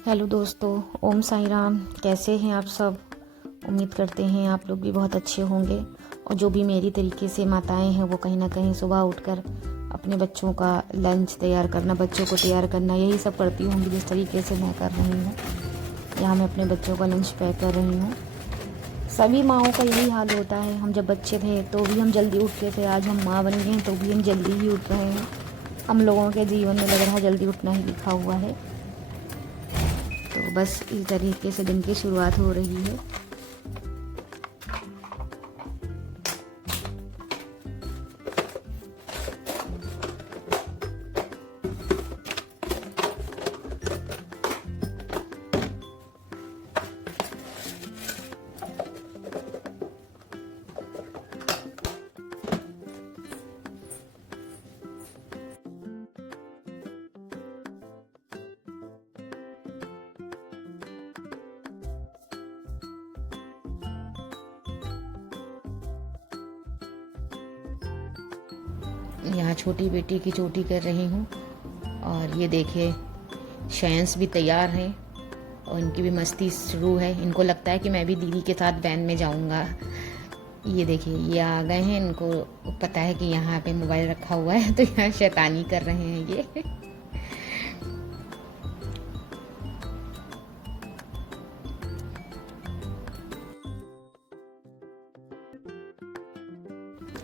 Hello दोस्तों, ओम साई राम। कैसे हैं आप सब? उम्मीद करते हैं आप लोग भी बहुत अच्छे होंगे। और जो भी मेरी तरीके से माताएं हैं वो कहीं ना कहीं सुबह उठकर अपने बच्चों का लंच तैयार करना, बच्चों को तैयार करना, यही सब करती होंगी जिस तरीके से मैं कर रही हूँ। यहाँ मैं अपने बच्चों का लंच पैक कर रही हूँ। सभी माँओं का यही हाल होता है। हम जब बच्चे थे तो भी हम जल्दी उठते थे, आज हम माँ बन गए हैं तो भी हम जल्दी ही उठ रहे हैं। हम लोगों के जीवन में लग रहा है जल्दी उठना ही लिखा हुआ है। तो बस इस तरीके से दिन की शुरुआत हो रही है। यहाँ छोटी बेटी की चोटी कर रही हूँ और ये देखिए शयंस भी तैयार हैं और इनकी भी मस्ती शुरू है। इनको लगता है कि मैं भी दीदी के साथ वैन में जाऊँगा। ये देखिए ये आ गए हैं, इनको पता है कि यहाँ पे मोबाइल रखा हुआ है तो यहाँ शैतानी कर रहे हैं ये।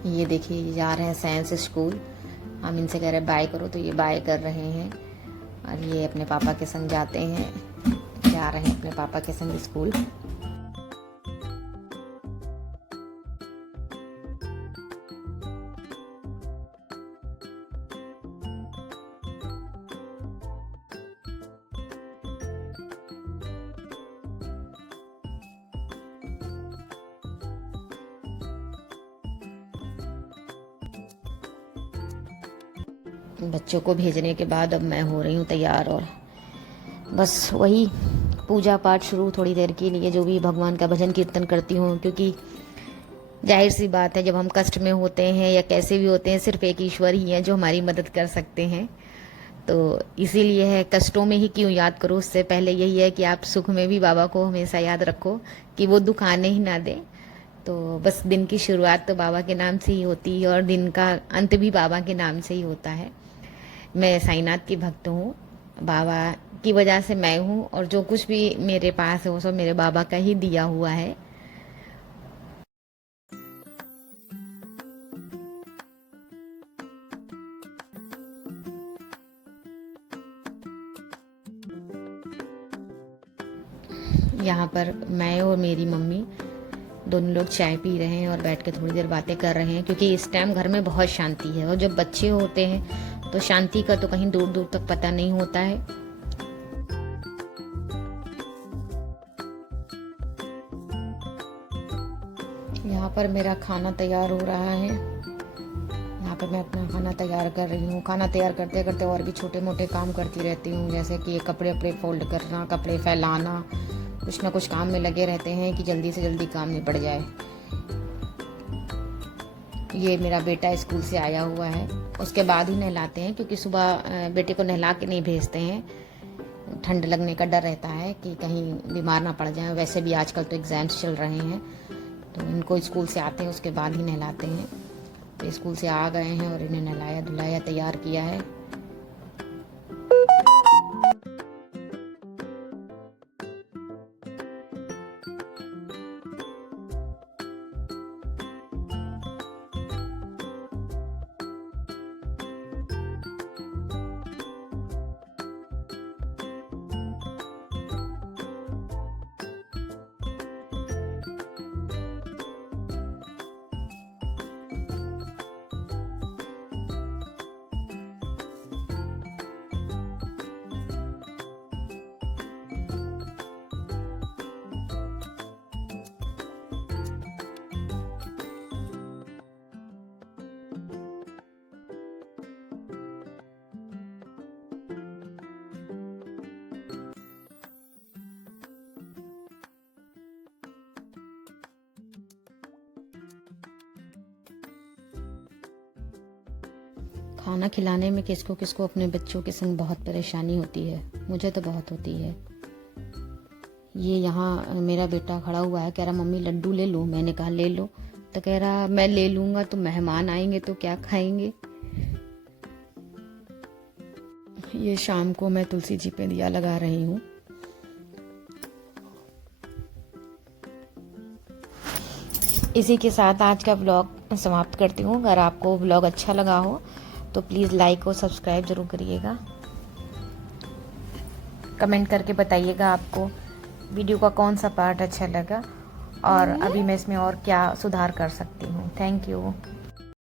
ये देखिए ये जा रहे हैं साइंस स्कूल। हम इनसे कह रहे हैं बाय करो तो ये बाय कर रहे हैं और ये अपने पापा के संग जाते हैं, जा रहे हैं अपने पापा के संग स्कूल। बच्चों को भेजने के बाद अब मैं हो रही हूँ तैयार और बस वही पूजा पाठ शुरू थोड़ी देर के लिए, जो भी भगवान का भजन कीर्तन करती हूँ, क्योंकि जाहिर सी बात है जब हम कष्ट में होते हैं या कैसे भी होते हैं सिर्फ एक ईश्वर ही है जो हमारी मदद कर सकते हैं। तो इसीलिए है कष्टों में ही क्यों याद करो, उससे पहले यही है कि आप सुख में भी बाबा को हमेशा याद रखो कि वो दुख आने ही ना दे। तो बस दिन की शुरुआत तो बाबा के नाम से ही होती है और दिन का अंत भी बाबा के नाम से ही होता है। मैं साईनाथ की भक्त हूँ, बाबा की वजह से मैं हूँ और जो कुछ भी मेरे पास है वो सब मेरे बाबा का ही दिया हुआ है। यहाँ पर मैं और मेरी मम्मी दोनों लोग चाय पी रहे हैं और बैठ के थोड़ी देर बातें कर रहे हैं, क्योंकि इस टाइम घर में बहुत शांति है और जब बच्चे होते हैं तो शांति का तो कहीं दूर दूर तक पता नहीं होता है। यहाँ पर मेरा खाना तैयार हो रहा है। यहाँ पर मैं अपना खाना तैयार कर रही हूँ। खाना तैयार करते करते और भी छोटे मोटे काम करती रहती हूँ, जैसे कि ये कपड़े वपड़े फोल्ड करना, कपड़े फैलाना, कुछ ना कुछ काम में लगे रहते हैं कि जल्दी से जल्दी काम निपट जाए। ये मेरा बेटा स्कूल से आया हुआ है, उसके बाद ही नहलाते हैं, क्योंकि सुबह बेटे को नहला के नहीं भेजते हैं। ठंड लगने का डर रहता है कि कहीं बीमार ना पड़ जाए। वैसे भी आजकल तो एग्ज़ाम्स चल रहे हैं, तो इनको स्कूल से आते हैं उसके बाद ही नहलाते हैं। तो स्कूल से आ गए हैं और इन्हें नहलाया धुलाया तैयार किया है। खाना खिलाने में किसको किसको अपने बच्चों के संग बहुत परेशानी होती है, मुझे तो बहुत होती है। ये यहाँ मेरा बेटा खड़ा हुआ है, कह रहा मम्मी लड्डू ले लूँ। मैंने कहा ले लो, तो कह रहा मैं ले लूँगा तो मेहमान आएंगे तो क्या खाएंगे। ये शाम को मैं तुलसी जी पे दिया लगा रही हूँ। इसी के साथ आज का व्लॉग समाप्त करती हूँ। अगर आपको व्लॉग अच्छा लगा हो तो प्लीज़ लाइक और सब्सक्राइब ज़रूर करिएगा। कमेंट करके बताइएगा आपको वीडियो का कौन सा पार्ट अच्छा लगा और अभी मैं इसमें और क्या सुधार कर सकती हूँ। Thank you.